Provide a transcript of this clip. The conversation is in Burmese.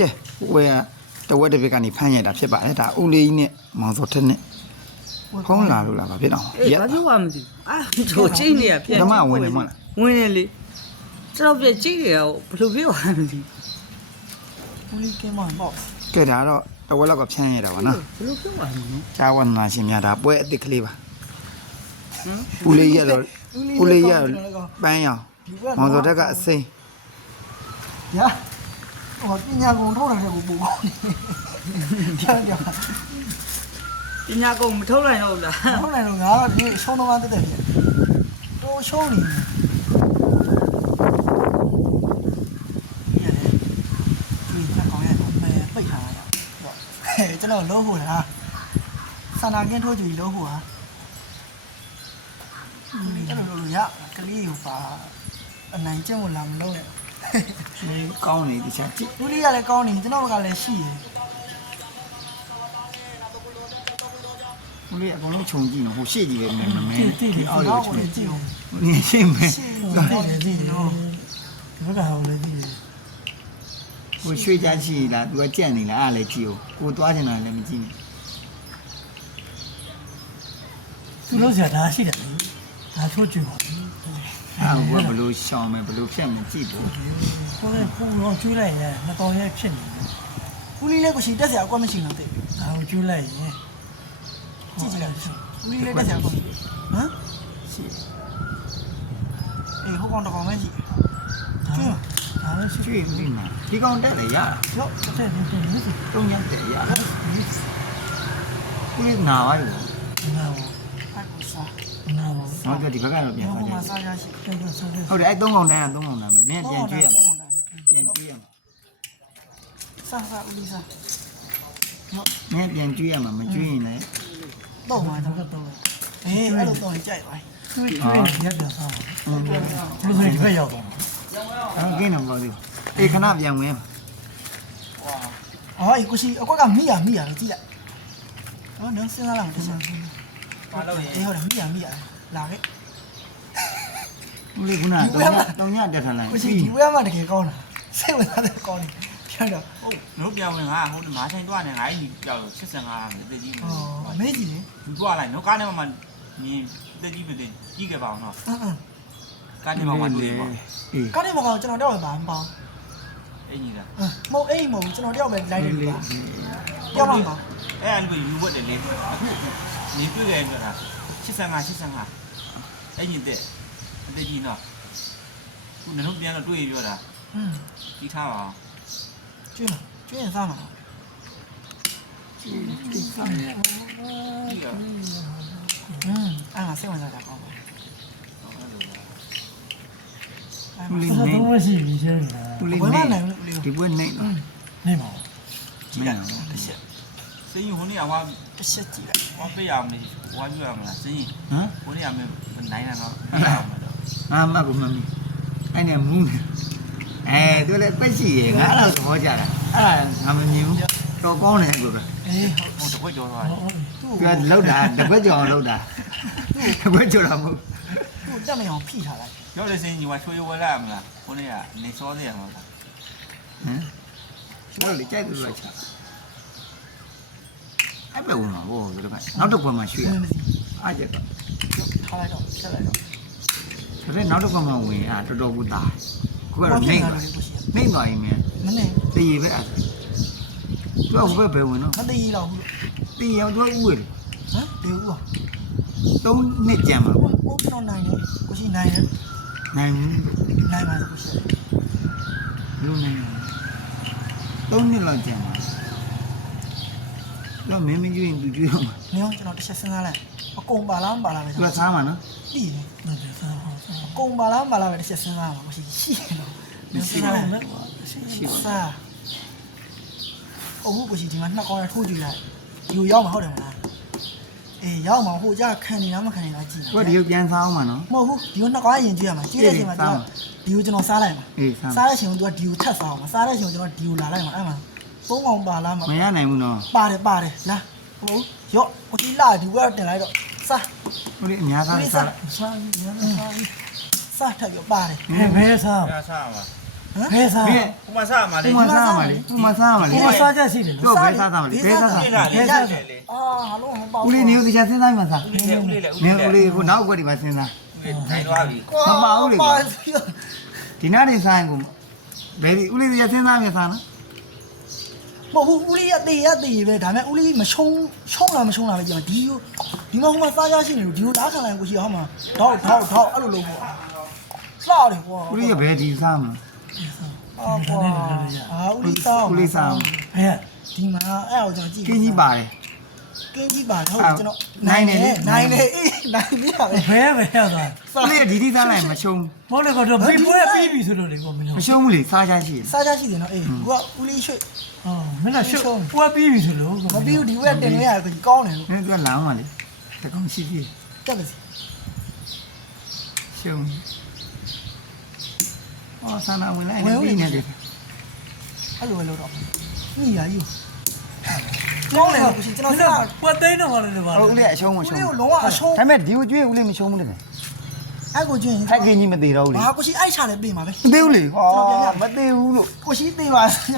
ကဲဝဲတဝက်တစ်ပြက်ကနေဖမ်းရတာဖြစ်ပါတယ်ဒါဦးလေးကြီးနဲ့မောင်စောထက်နဲ့ဖုံးလာလို့လားဘာဖြစ်တော့ အေးဘာပြောမှမသိအာတို့ချိန်နေရပြန် ဓမ္မဝင်နေမဟုတ်လား ဝင်နေလေကျွန်တော်ပြချိန်နေရဘယ်လိုပြောရမလဲ ဦးလေးကင်းမပေါ့ ကဲဒါတော့တဝက်လောက်ကဖမ်းရတာပါနော် ဘယ်လိုပြောရမလဲ ကြာဝနာရှင်များဒါပွဲအစ်စ်ကလေးပါဦးလေးရတော့ဦးလေးရပန်းရောင်မောင်စောထက်ကအစိမ်း ညာဟိုပညာကုန်ထုတ်တာတဲ့ကိုပူကောင်းနေပြော ပညာကုန်မထုတ်နိုင်တော့ဘူးလား ထုတ်နိုင်တော့ငါတော့ဒီရှုံးတော့မှတက်တယ်တော့ရှုံးနေဒီကောင်ရတော့မဲပိတ်ထားရကျွန်တော်လုံးဖို့လားစန္ဒကင်းထိုးကြည့်လုံးဖို့ဟာအဲ့လိုလိုရကလေးကိုပါအနိုင်ကျင့်ကိုလာမလုပ်နဲ့ ကောင်းနေတခြားကြည့် လူလေးကလည်းကောင်းနေကျွန်တော်ကလည်းရှိတယ် ဦးလေးအကုန်လုံးခြုံကြည့်နော်ဟိုရှေ့ကြည့်ပဲမယ်မဲဒီအောက် တော့ လေး ကို ခြုံ ကြည့်အောင် နေရှင်းမယ် ဟုတ်တယ်ကြည့်နော်ဒီဘက်ကဟောလည်းကြည့်တယ် ဟိုရွှေချချီလားသူကကြက်နေလားအားလည်းကြည့်ကိုကိုသွားချင်တာလည်းမကြည့်နဲ့ သူလို့ဆရာဒါရှိတယ်ဒါချိုးကြည့်ပါ အဲ့ဘဘလို့ရှောင်းမယ်ဘလို့ဖြတ်မယ်ကြည့်ဖို့ ကိုယ်ကပူတော့ကျွေးလိုက်ရင်မတော်ရဲ့ဖြစ်နေတယ်ဦးလေးလည်းကိုရှိတက်ဆရာအကွက်မရှိတော့တဲ့ဒါကိုကျွေးလိုက်ရင်ကြည့်ကြည့်လိုက်ဦးလေးလည်းတက်ဆရာအကွက်ဟမ် ရှိ အေးဟိုကောင်တော့ကောင်မရှိကျွေးဒါလည်းရှိ ကျွေးနေမှာဒီကောင်တက်လေရ ရော့တက်နေတယ်မရှိ တုံးရတဲ့ရဦးလေးနာပါလို့ နာပါအဲ့ကိုစားနာပါ နောက်တော့ဒီဘက်ကတော့ပြန် ဟို သွားကြ မှာစားရရှိတယ်ဆိုတယ် ဟုတ်တယ်အဲ့3កောင်တန်းက3កောင်တန်းပဲမင်းပြန်ကျွေးရမှာပြန်ကျွေးရမှာ စားဦးလေးစား မင်းပြန်ကျွေးရမှာမကျွေးရင်လည်း တော့မှာတော့အေးအဲ့လိုတော့ကြိုက်သွားကျွေးရက်ပြန်စားပါဘယ်လိုဒီဘက်ရောက်တော့ အဲ့ကင်းတော့ပေါ့ဒီအေးခဏပြန်ဝင် အော်ကိုရှိအကွက်ကမိရပဲကြည့်လိုက်ဟောနော်စဉ်းစားလိုက်တစ်ချက် ဘာလို့ရင် အေးဟုတ်တယ်မိရလာခဲ့ ဦးလေးခုနတုံညတက်ထားလိုက် ကိုရှိဒီဝဲမှာတကယ်ကောင်းတာစိတ်ဝင်စားတဲ့ကောင်းနေပြောတော့ ဟုတ်တို့ပြောင်းဝင်ငါဟိုမာဆိုင်တွားနေငါအဲ့ဒီကြောက်85မယ်တက်ကြီး ဟောမေးကြည့်လေ ဒီတွားလိုက်နော်ကားထဲမှာမြင်တက်ကြီးပဲတက်ကြီးခဲ့ပါအောင်နော် ကားထဲမှာတွေ့ပါ အေး ကားထဲမှာကောကျွန်တော်တောက်ရပါမပေါ့ အဲ့ကြီးလား မဟုတ်အဲ့မဟုတ်ကျွန်တော်တောက်ပဲလိုက်တယ်ကွာတောက်မှာပါ အဲ့အဲ့လိုယူဝတ်တယ်လေအခုမြင်တွေ့ကြရတာ85အဲ့ကြီးတက်ကြီးနော်ခုနတို့ပြန်တော့တွေ့ရပြောတာကြီးထားပါ ကျွေးရင်စားမှာ ကြီးက အဲ့မှာစိတ်ဝင်စားတာကောင်းပါ ဦးလေး ဘ နေ ယ်လိုရှိပြီချင်းလဲ ဦးလေး ဘယ် နေ မှနိုင်ဘူးလေ ဒီပွဲနေနော် နေပါ မင်း တစ်ချက် စိတ်ဟိုနေ့ကဟော တစ်ချက်ကြည့်လိုက် ဟောပေးရမလားဟောပြရမလားစိတ် ဟမ် ဟိုနေ့ကမနိုင်တော့ပြရအောင်တော့ အာမကူမမီအဲ့နဲ့မူးနေသူလည်းပက်ရှိရငါအဲ့လိုသဘောကြတာအဲ့ဒါငါမမြင်ဘူးတော့ကောင်းတယ်ကိုက အေး ဟိုတခွက်ကြောသွားတယ် သူ့ သူကလောက်တာတပတ်ကြောင်လောက်တာတပတ်ကြောတာမဟုတ် သူ့တက်မအောင်ဖိထားလိုက် ရောက်တဲ့စင်းကြီးကချွေးဝဲလာမလားဟိုနေ့ကနေစောသေးရမှာလား ဟမ်တော့လေကြိုက်တယ်လို့ချအဲ့ပဲဝင်မှာဟိုဒီတော့နောက်တစ်ခွက်မှရွှေ့ရအားကြက်တော့ ထားလိုက်တော့ဆက်လိုက်တော့ ဒါနဲ့နောက်တစ်ခွက်မှဝင်အာတော်တော်ကိုတာကိုကတော့နေနေသွားရင်မင်း မနဲ့ တည်ရပဲအဲ့သူကဘယ်ပဲဝင်နော် မသိရတော့ဘူး တည်ရောသူကဥွေတယ် ဟမ်ဒီဦးอ่ะ 3နှစ်ကြံမှာပေါ့ ဟုတ်တော့နိုင်တယ်ကိုရှိနိုင်တယ် နိုင်ဘူး နိုင်ပါလို့ကိုရှိ လူနိုင်3နှစ်လောက်ကြံမှာတော့မင်းမကျွေးရင်သူကျွေးတော့မှာ နေအောင်ကျွန်တော်တစ်ချက်စဉ်းစားလိုက်အကုန်ပါလားမပါလားပဲ သူကစားမှာနော် ပြီးတယ် ဟုတ်တယ်စားဟောစား အကုန်ပါလားမပါလားပဲတစ်ချက်စဉ်းစားပါကိုရှိရှိရတော့စဉ်းစားလိုက်ရှိစားအခုကိုရှိဒီမှာနှစ်ကောင်ရထိုးကြည့်လိုက်ဒီကိုရောက်မှာဟုတ်တယ်မလားအေးရောက်မှာဟိုကြခံနေတာမခံနေတာကြည့် သူကဒီကိုပြန်စားအောင်မှာနော် မဟုတ်ဘူးဒီကိုနှစ်ကောင်ရင်ကြည့်ရမှာကြည့်တဲ့အချိန်မှာသူကဒီကိုကျွန်တော်စားလိုက်မှာ အေးစား စားတဲ့အချိန်ကသူကဒီကိုထပ်စားအောင်စားတဲ့အချိန်ကကျွန်တော်ဒီကိုလာလိုက်မှာအဲ့မှာသုံးအောင်ပါလားမ မရနိုင်ဘူးနော် ပါတယ်လာဟုတ်ရော့ကိုဒီလာဒီဘက်တင်လိုက်တော့စား ဟိုလေအများစားစားလိုက် စားရမ်းစား စားထပ်ရောပါတယ် ဘယ်စား ရစားပါ ဟ ဘယ်စား ဘယ် ဟိုမှာစားမှာလေ ဥမစားမှာလေဥမစားမှာလေ ကိုစားချက်ရှိတယ်လို့ တို့ဘယ်စားသားမလဲဘယ်စားသား ပြတာလေစားတယ်လေ အာဟာလုံးမပေါ့ ဦးလေးနေဦးတရားစဉ်းစားမှစား ဦးလေးလေဦးလေးလေ နေဦးလေးကိုနောက်ဘက်ဒီမှာစဉ်းစား ထိုင်သွားပြီ ဒီနားနေစားရင်ကိုဘယ်ဒီဦးလေးတရားစဉ်းစားမှစားနော် မဟုတ်ဘူးဦးလေးရတေးပဲဒါပေမဲ့ဦးလေးမရှုံးလားမရှုံးလားပဲကြာဒီမှာဟိုမှာစားကြရှိနေလို့ဒီလိုလားခံလိုက်ကိုရှိဟောမှာထောက်အဲ့လိုလုပ်ပေါ့လှတယ်ကွာ ဦးလေးရဘယ်ဒီစားမှာ အာကွာအာဦးလေးစား ဦးလေးစား ဘယ် ဒီမှာအဲ့အောင်ကျွန်တော်ကြည့် ကင်းကြီးပါတယ် ကင်းကြီးပါဟုတ်တယ်ကျွန်တော်နိုင်တယ်အေးနိုင်ပြီပါပဲ ဘယ်ရသွား ဦးလေးဒီစားလိုက်မရှုံး ဘောလေကတော့ပြပွဲပြီးပြီဆိုတော့လေကောမင်း မရှုံးဘူးလေစားချမ်းရှိ စားကြရှိတယ်နော်အေးကိုကဦးလေးရွှေ့ ဟောမင်းကရှုပ်ပွဲပြီးပြီဆိုလို့ မပြီးဘူးဒီဝက်တင်လို့ရတယ်ကိုကောင်းတယ်လို့ နင်းကလောင်းပါလေတကောင်ရှိသေး တက်ပါစီ ရှုံးအော်ဆန္ဒဝင်လိုက်နေပြီနေတယ် အဲ့လိုပဲလို့တော့ညီရယူကောင်းတယ်ကိုရှိကျွန်တော်စား ပွဲသိမ်းတော့ပါလေပါ ဟုတ်ဦးလေးအရှုံးမ ဦး ရှုံး လေး ဘူး ကိုလုံးဝအရှုံး ဒါပေမဲ့ဒီကိုကျွေးဦးလေးမရှုံးဘူးလေ အဲ့ကိုကျွင်း ထိုက်ကင်းကြီးမသေးတော့ဘူးလေ ဘာကိုရှိအိုက်ချတယ်ပြင်ပါပဲ မသေးဘူးလေဟောမသေးဘူးလို့ ကိုရှိသေးပါ